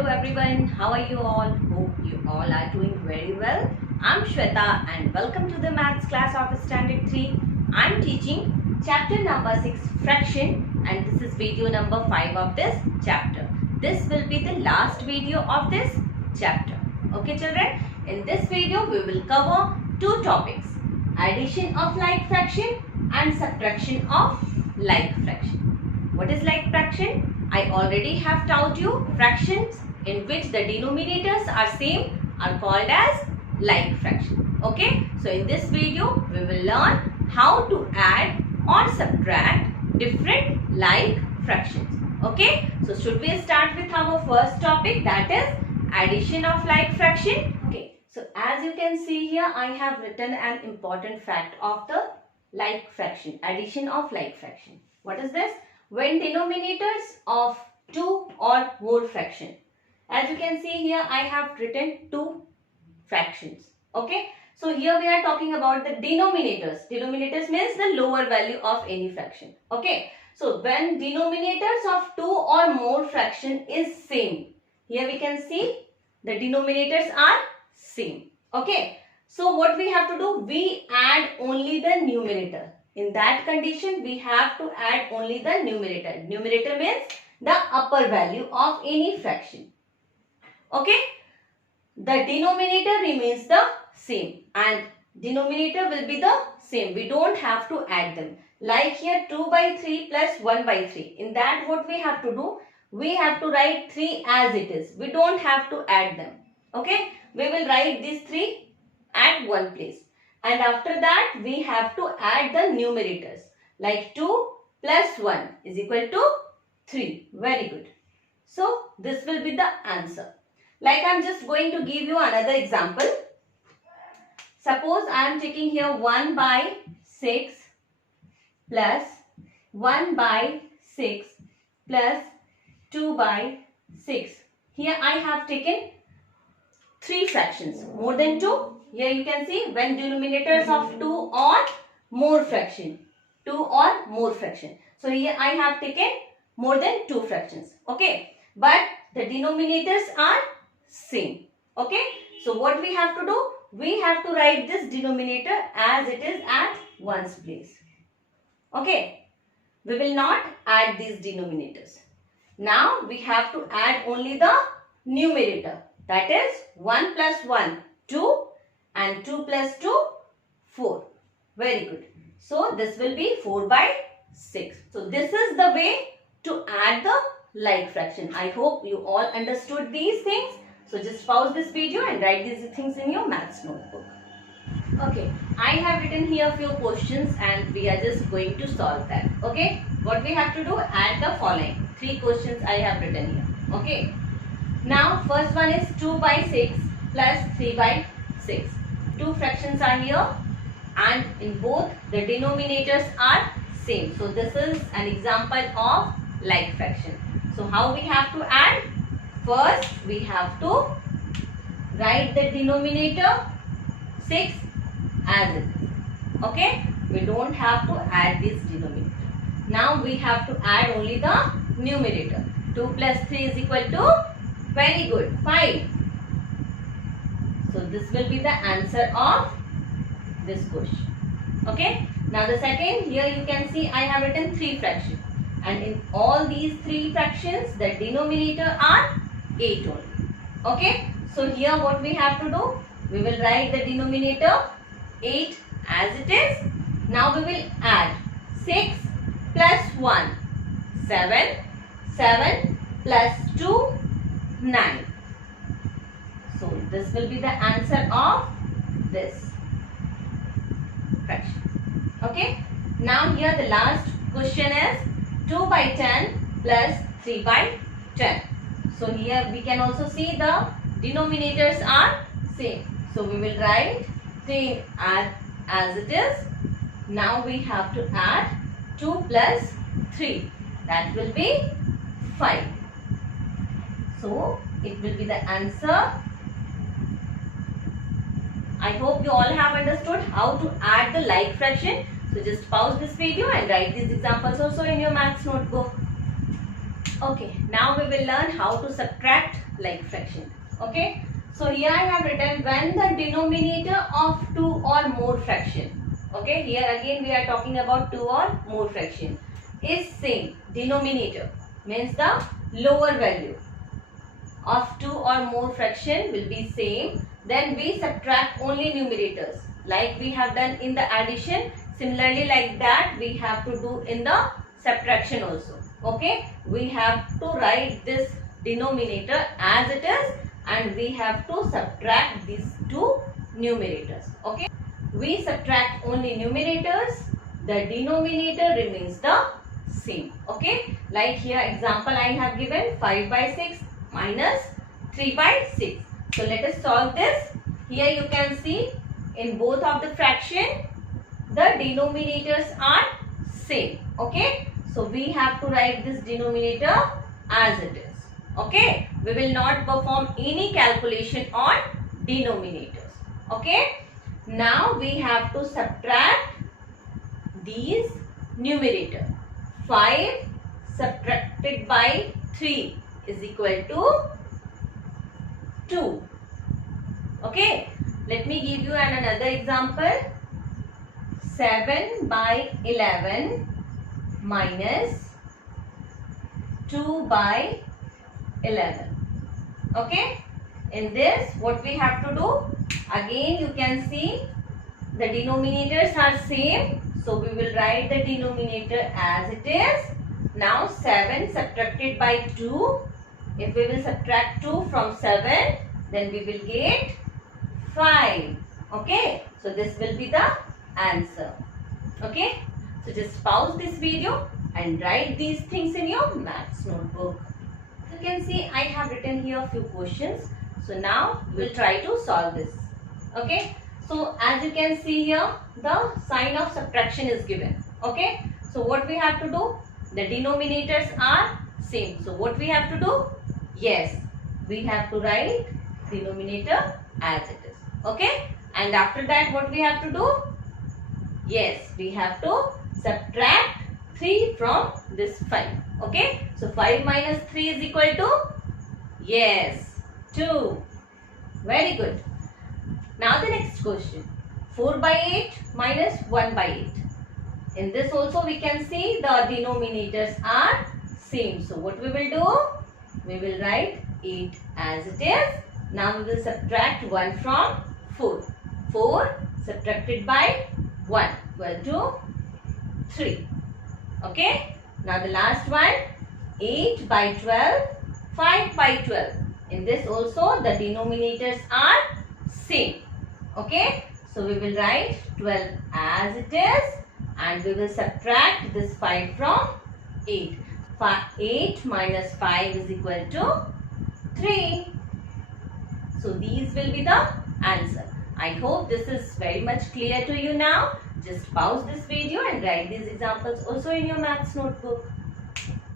Hello everyone, how are you all? Hope you all are doing very well. I'm Shweta and welcome to the maths class of standard 3. I'm teaching chapter number 6 fraction and this is video number 5 of this chapter. This will be the last video of this chapter. Okay children, in this video we will cover two topics: addition of like fraction and subtraction of like fraction. What is like fraction? I already have taught you fractions in which the denominators are same are called as like fraction. Okay, so in this video we will learn how to add or subtract different like fractions. Okay, so should we start with our first topic, that is addition of like fraction. Okay, so as you can see here, I have written an important fact of the like fraction, addition of like fraction. What is this? When denominators of two or more fraction. As you can see here, I have written two fractions. Okay. So here we are talking about the denominators. Denominators means the lower value of any fraction. Okay. So when denominators of two or more fraction is same. Here we can see the denominators are same. Okay. So what we have to do? We add only the numerator. In that condition, we have to add only the numerator. Numerator means the upper value of any fraction. Okay. The denominator remains the same and denominator will be the same. We don't have to add them. Like here 2 by 3 plus 1 by 3. In that what we have to do? We have to write 3 as it is. We don't have to add them. Okay. We will write these 3 at one place. And after that, we have to add the numerators. Like 2 plus 1 is equal to 3. Very good. So, this will be the answer. Like I am just going to give you another example. Suppose I am taking here 1 by 6 plus 1 by 6 plus 2 by 6. Here I have taken 3 fractions. More than 2. Here you can see when denominators of 2 or more fraction. 2 or more fraction. So here I have taken more than 2 fractions. Okay. But the denominators are same. Okay. So what we have to do? We have to write this denominator as it is at one's place. Okay. We will not add these denominators. Now we have to add only the numerator. That is 1 plus 1, 2. And 2 plus 2, 4. Very good. So, this will be 4 by 6. So, this is the way to add the like fraction. I hope you all understood these things. So, just pause this video and write these things in your maths notebook. Okay. I have written here a few questions and we are just going to solve that. Okay. What we have to do? Add the following. 3 questions I have written here. Okay. Now, first one is 2 by 6 plus 3 by 6. 2 fractions are here and in both the denominators are same. So this is an example of like fraction. So how we have to add? First we have to write the denominator 6 as it is. Okay. We don't have to add this denominator. Now we have to add only the numerator. 2 plus 3 is equal to, very good, 5. So this will be the answer of this question. Okay. Now the second, here you can see I have written 3 fractions. And in all these 3 fractions, the denominator are 8 only. Okay. So here what we have to do? We will write the denominator 8 as it is. Now we will add 6 plus 1, 7. 7 plus 2, 9. So this will be the answer of this fraction. Okay. Now here the last question is 2 by 10 plus 3 by 10. So here we can also see the denominators are same. So we will write 3 as it is. Now we have to add 2 plus 3. That will be 5. So it will be the answer. I hope you all have understood how to add the like fraction. So just pause this video and write these examples also in your maths notebook. Okay, now we will learn how to subtract like fraction. Okay, so here I have written when the denominator of two or more fraction. Okay, here again we are talking about two or more fraction is same. Denominator means the lower value of two or more fraction will be same. Then we subtract only numerators like we have done in the addition. Similarly, like that we have to do in the subtraction also. Okay, we have to write this denominator as it is and we have to subtract these two numerators. Okay, we subtract only numerators, the denominator remains the same. Okay, like here example I have given 5 by 6 minus 3 by 6. So let us solve this. Here you can see in both of the fraction the denominators are same. Okay, so we have to write this denominator as it is. Okay, we will not perform any calculation on denominators. Okay, now we have to subtract these numerator. 5 subtracted by 3 is equal to 2. Okay, let me give you another example. 7 by 11 minus 2 by 11. Okay, in this what we have to do, again you can see the denominators are same, so we will write the denominator as it is. Now 7 subtracted by 2, if we will subtract 2 from 7, then we will get 5. Okay, so this will be the answer. Okay, so just pause this video and write these things in your maths notebook. You can see I have written here a few questions. So now we will try to solve this. Okay, so as you can see here, the sign of subtraction is given. Okay, so what we have to do, the denominators are same. So what we have to do, yes, we have to write denominator as it is. Okay, and after that what we have to do, yes, we have to subtract 3 from this 5. Okay, so 5 minus 3 is equal to, yes, 2. Very good. Now the next question, 4 by 8 minus 1 by 8. In this also we can see the denominators are same. So what we will do, we will write 8 as it is. Now we will subtract 1 from 4. 4 subtracted by 1 equal to 3. Okay. Now the last one, 8 by 12, 5 by 12. In this also the denominators are same. Okay. So we will write 12 as it is and we will subtract this 5 from 8. 8 minus 5 is equal to 3. So these will be the answer. I hope this is very much clear to you now. Just pause this video and write these examples also in your maths notebook.